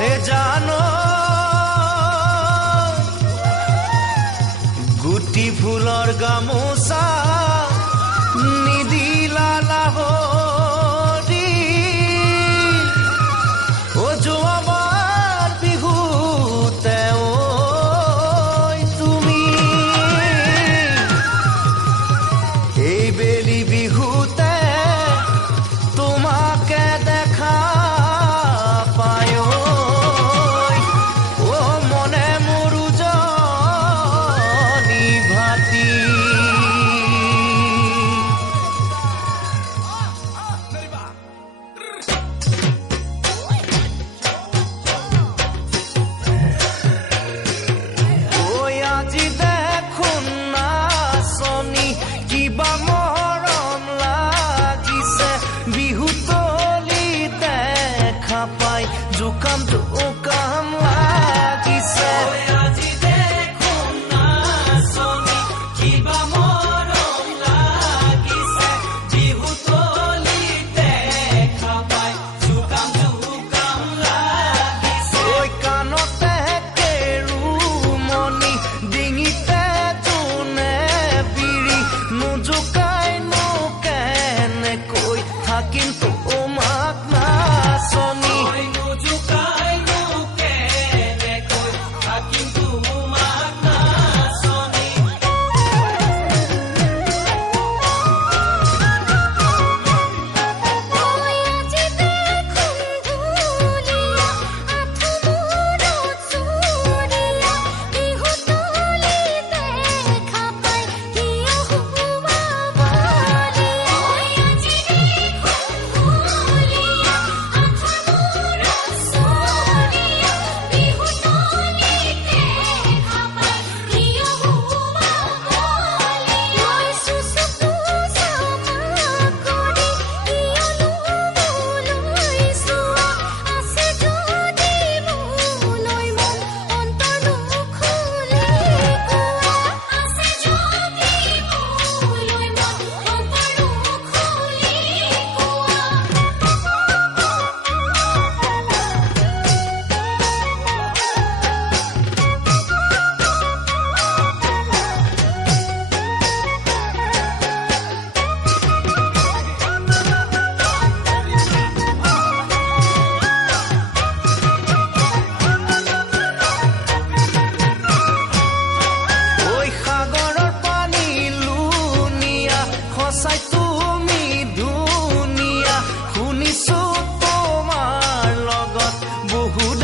এ জানো গুটি ফুলৰ গামোচা নিদিলা লাহৰি ও যোৱাবাৰ বিহুতে তুমি এই বেলি বিহুতে তোমাকে দেখা পায় ও মনে মোৰো জনী ভাতি ঐ আজি দেখোন নাচনি কিবা মৰম লাগিছে বিহুতলি দেখা পাই জোকামটো কাম লাগিছে আজি দেখোন নাচনি কিবা মৰম লাগিছে বিহুতলি দেখা পাই জোকামটো কাম লাগিছে ঐ কাণতে কেৰুমণি ডিঙিতে জোনে বিৰি নোজোকাইনো কেনেকৈ থাকিম তোমাক নাচনি নোজোকাইনো কেনেকৈ থাকিম তোমাক নাচনি ঐ সাগৰৰ পানী লুনিয়া সঁচাই তুমি ধুনীয়া শুনিছো তোমাৰ লগত বহুত